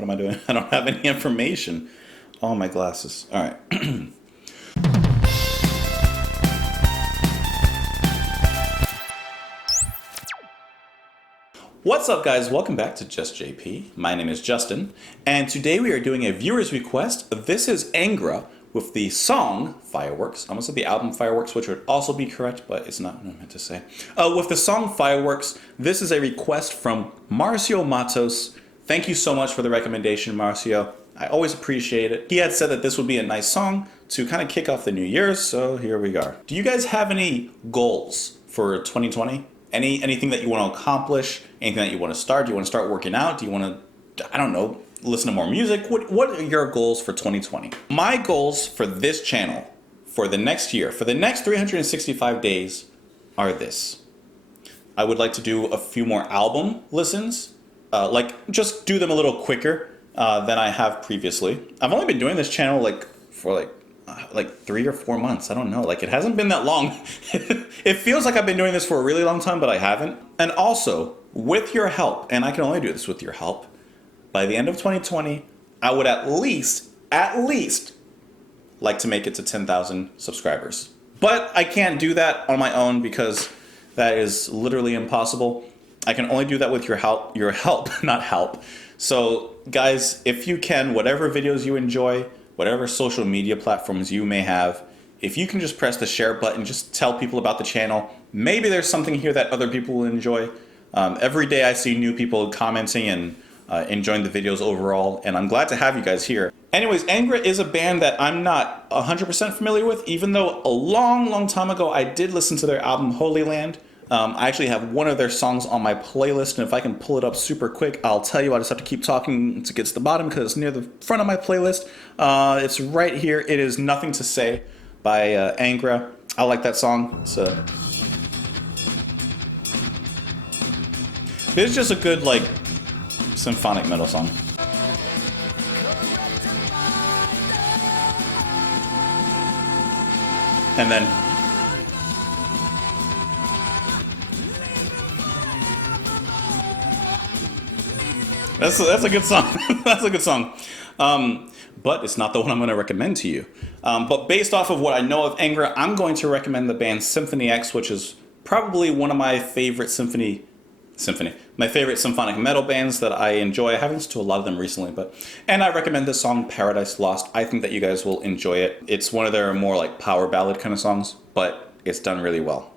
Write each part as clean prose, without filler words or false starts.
What am I doing? I don't have any information. Oh, my glasses. All right. What's up, guys? Welcome back to Just JP. My name is Justin, and today we are doing a viewer's request. This is Angra with the song Fireworks. I almost said the album Fireworks, which would also be correct, but it's not what I meant to say. With the song Fireworks, this is a request from Marcio Matos. Thank you so much for the recommendation, Marcio. I always appreciate it. He had said that this would be a nice song to kind of kick off the new year, so here we are. Do you guys have any goals for 2020? Anything that you want to accomplish? Anything that you want to start? Do you want to start working out? Do you want to, I don't know, listen to more music? What are your goals for 2020? My goals for this channel, for the next year, for the next 365 days are this. I would like to do a few more album listens, just do them a little quicker than I have previously. I've only been doing this channel for 3 or 4 months. I don't know. It hasn't been that long. It feels like I've been doing this for a really long time, but I haven't. And also, with your help, and I can only do this with your help, by the end of 2020, I would at least like to make it to 10,000 subscribers. But I can't do that on my own because that is literally impossible. I can only do that with your help, not help. So guys, if you can, whatever videos you enjoy, whatever social media platforms you may have, if you can just press the share button, just tell people about the channel. Maybe there's something here that other people will enjoy. Every day I see new people commenting and enjoying the videos overall, and I'm glad to have you guys here. Anyways, Angra is a band that I'm not 100% familiar with, even though a long time ago I did listen to their album Holy Land. I actually have one of their songs on my playlist, and if I can pull it up super quick, I'll tell you. I just have to keep talking to get to the bottom because it's near the front of my playlist. It's right here. It is Nothing to Say by Angra. I like that song. It's just a good, symphonic metal song. And then That's a good song. That's a good song. But it's not the one I'm going to recommend to you. But based off of what I know of Angra, I'm going to recommend the band Symphony X, which is probably one of my favorite my favorite symphonic metal bands that I enjoy. I haven't listened to a lot of them recently, and I recommend this song Paradise Lost. I think that you guys will enjoy it. It's one of their more power ballad kind of songs, but it's done really well.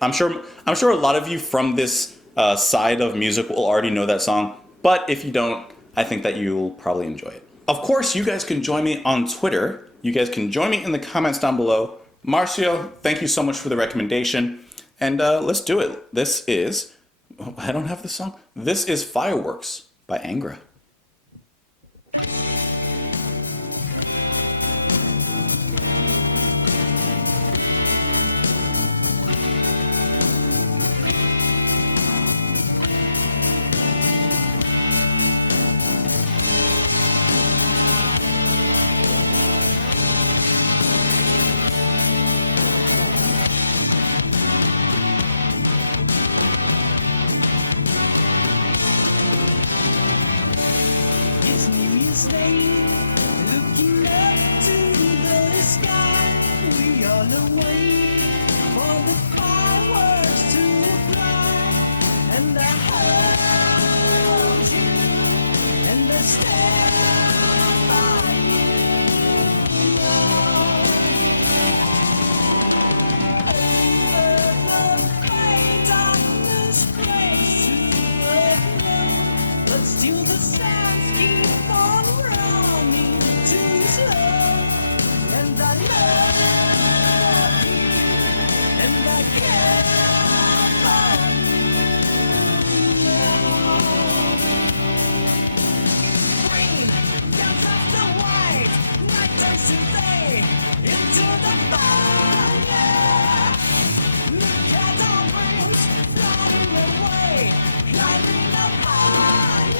I'm sure a lot of you from this side of music will already know that song. But if you don't, I think that you'll probably enjoy it. Of course, you guys can join me on Twitter. You guys can join me in the comments down below. Marcio, thank you so much for the recommendation. And let's do it. This is, I don't have the song. This is Fireworks by Angra. Looking up to the sky, we all await for the fireworks to fly. And I hold you, and I stand by you now. Over the gray darkness breaks to a glow, but still the sounds keep on running too slow. And I love you, and I care for you now. Green comes after white, night turns to day, into the fire. Look at our wings flying away, climbing up higher.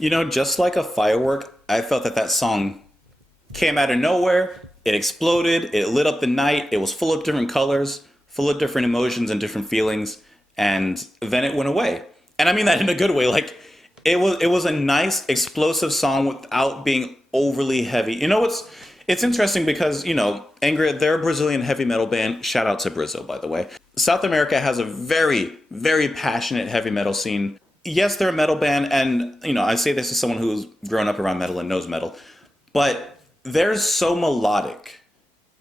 You know, just like a firework, I felt that that song came out of nowhere. It exploded. It lit up the night. It was full of different colors, full of different emotions and different feelings. And then it went away. And I mean that in a good way. Like it was a nice explosive song without being overly heavy. You know, it's interesting because, you know, Angra, they're a Brazilian heavy metal band. Shout out to Brazil, by the way. South America has a very, very passionate heavy metal scene. Yes, they're a metal band, and you know, I say this as someone who's grown up around metal and knows metal, but they're so melodic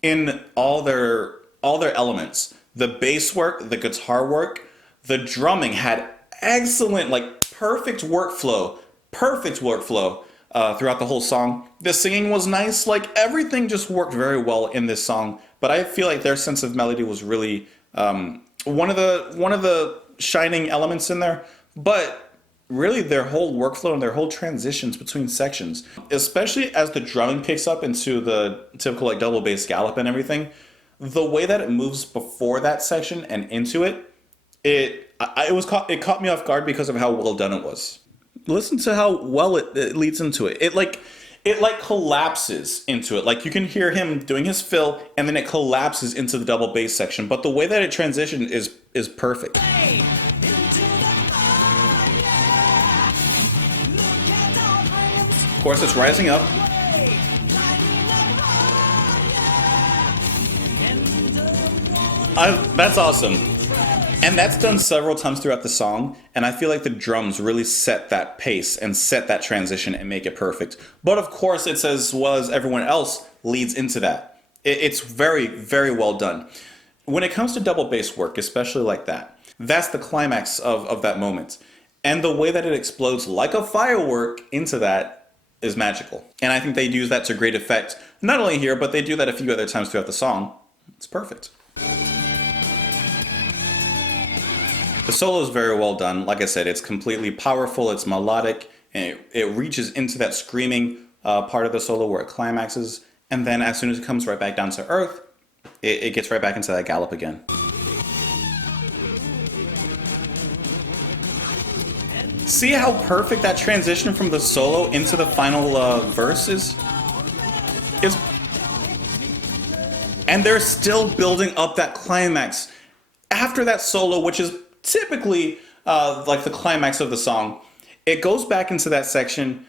in all their elements. The bass work, the guitar work, the drumming had excellent, like perfect workflow throughout the whole song. The singing was nice, like everything just worked very well in this song. But I feel like their sense of melody was really one of the shining elements in there. But really, their whole workflow and their whole transitions between sections, especially as the drumming picks up into the typical like double bass gallop and everything, the way that it moves before that section and into it, it caught me off guard because of how well done it was. Listen to how well it leads into it. It collapses into it. Like you can hear him doing his fill, and then it collapses into the double bass section. But the way that it transitioned is perfect. Hey, into the fire. Look at our dreams. Of course, it's rising up. Hey, lighting a fire. Into the That's awesome. And that's done several times throughout the song, and I feel like the drums really set that pace and set that transition and make it perfect. But of course, it's as well as everyone else leads into that. It's very, very well done. When it comes to double bass work, especially like that, that's the climax of that moment. And the way that it explodes like a firework into that is magical. And I think they use that to great effect, not only here, but they do that a few other times throughout the song. It's perfect. The solo is very well done. Like I said, it's completely powerful, it's melodic, and it reaches into that screaming part of the solo where it climaxes, and then as soon as it comes right back down to earth, it gets right back into that gallop again. See how perfect that transition from the solo into the final verse is? And they're still building up that climax. After that solo, which is typically like the climax of the song, it goes back into that section,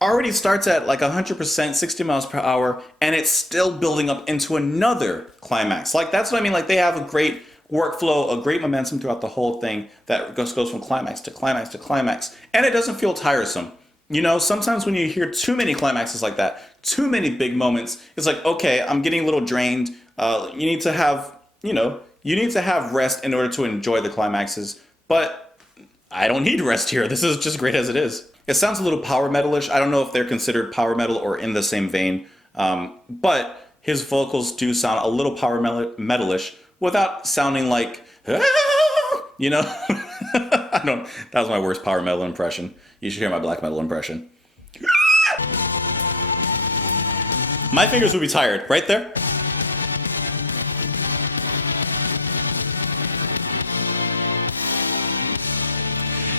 already starts at like 100%, 60 miles per hour, and it's still building up into another climax. Like that's what I mean, like they have a great workflow, a great momentum throughout the whole thing that goes from climax to climax to climax, and it doesn't feel tiresome. You know, sometimes when you hear too many climaxes like that, too many big moments, it's like, okay, I'm getting a little drained. You need to have, you need to have rest in order to enjoy the climaxes, but I don't need rest here. This is just great as it is. It sounds a little power metalish. I don't know if they're considered power metal or in the same vein, but his vocals do sound a little power metalish without sounding like, you know? I don't. That was my worst power metal impression. You should hear my black metal impression. My fingers would be tired right there.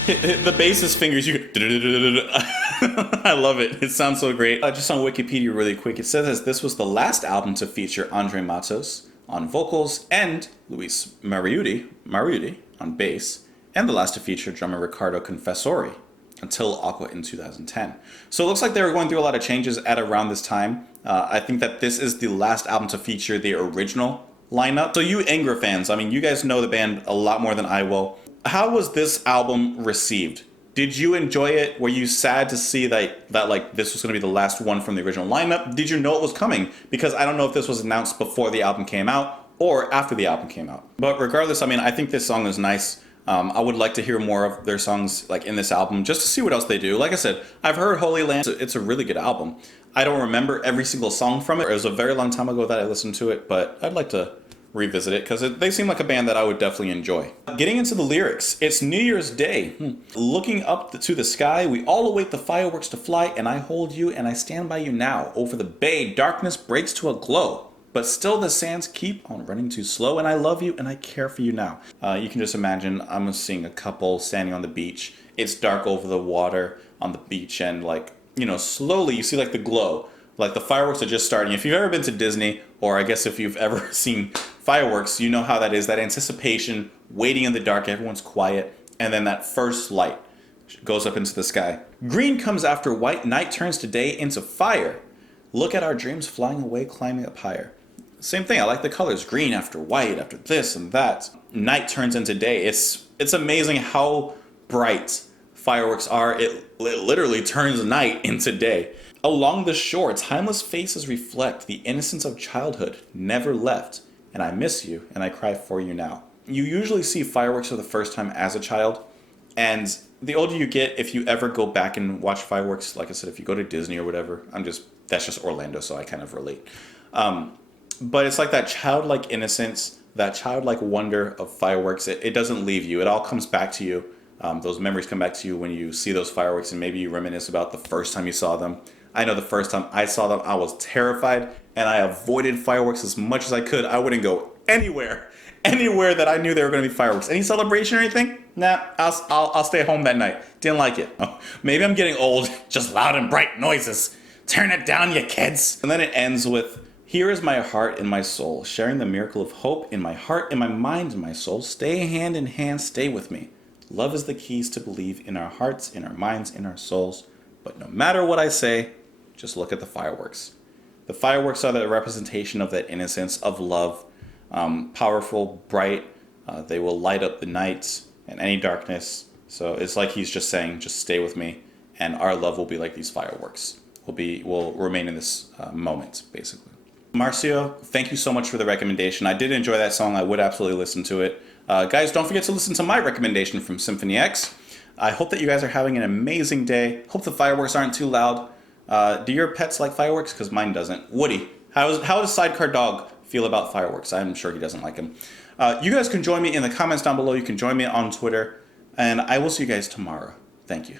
The bassist fingers, you I love it. It sounds so great. Just on Wikipedia really quick, it says this was the last album to feature Andre Matos on vocals and Luis Mariucci on bass, and the last to feature drummer Ricardo Confessori until Aqua in 2010. So it looks like they were going through a lot of changes at around this time. I think that this is the last album to feature the original lineup. So you Angra fans, I mean, you guys know the band a lot more than I will. How was this album received? Did you enjoy it? Were you sad to see that like this was going to be the last one from the original lineup? Did you know it was coming? Because I don't know if this was announced before the album came out or after the album came out. But regardless, I mean, I think this song is nice. I would like to hear more of their songs like in this album just to see what else they do. Like I said, I've heard Holy Land. It's a really good album. I don't remember every single song from it. It was a very long time ago that I listened to it, but I'd like to revisit it because they seem like a band that I would definitely enjoy. Getting into the lyrics, it's New Year's Day. Looking up to the sky, we all await the fireworks to fly, and I hold you and I stand by you now. Over the bay, darkness breaks to a glow, but still the sands keep on running too slow, and I love you and I care for you now. You can just imagine I'm seeing a couple standing on the beach. It's dark over the water on the beach, and like, slowly you see like the glow. Like the fireworks are just starting. If you've ever been to Disney, or I guess if you've ever seen fireworks, you know how that is. That anticipation, waiting in the dark, everyone's quiet, and then that first light goes up into the sky. Green comes after white, night turns to day into fire. Look at our dreams flying away, climbing up higher. Same thing, I like the colors. Green after white, after this and that. Night turns into day. It's amazing how bright fireworks are. It literally turns night into day. Along the shore, timeless faces reflect the innocence of childhood, never left, and I miss you, and I cry for you now. You usually see fireworks for the first time as a child, and the older you get, if you ever go back and watch fireworks, like I said, if you go to Disney or whatever, that's just Orlando, so I kind of relate. But it's like that childlike innocence, that childlike wonder of fireworks. It doesn't leave you. It all comes back to you. Those memories come back to you when you see those fireworks, and maybe you reminisce about the first time you saw them. I know the first time I saw them, I was terrified, and I avoided fireworks as much as I could. I wouldn't go anywhere that I knew there were going to be fireworks. Any celebration or anything? Nah, I'll stay home that night. Didn't like it. Oh, maybe I'm getting old. Just loud and bright noises. Turn it down, you kids. And then it ends with, here is my heart and my soul, sharing the miracle of hope in my heart, in my mind, in my soul. Stay hand in hand, stay with me. Love is the keys to believe in our hearts, in our minds, in our souls. But no matter what I say, just look at the fireworks. The fireworks are the representation of that innocence, of love, powerful, bright. They will light up the night and any darkness. So it's like he's just saying, just stay with me, and our love will be like these fireworks. Will remain in this moment, basically. Marcio, thank you so much for the recommendation. I did enjoy that song. I would absolutely listen to it. Guys, don't forget to listen to my recommendation from Symphony X. I hope that you guys are having an amazing day. Hope the fireworks aren't too loud. Do your pets like fireworks? Because mine doesn't. Woody, how does Sidecar Dog feel about fireworks? I'm sure he doesn't like them. You guys can join me in the comments down below. You can join me on Twitter. And I will see you guys tomorrow. Thank you.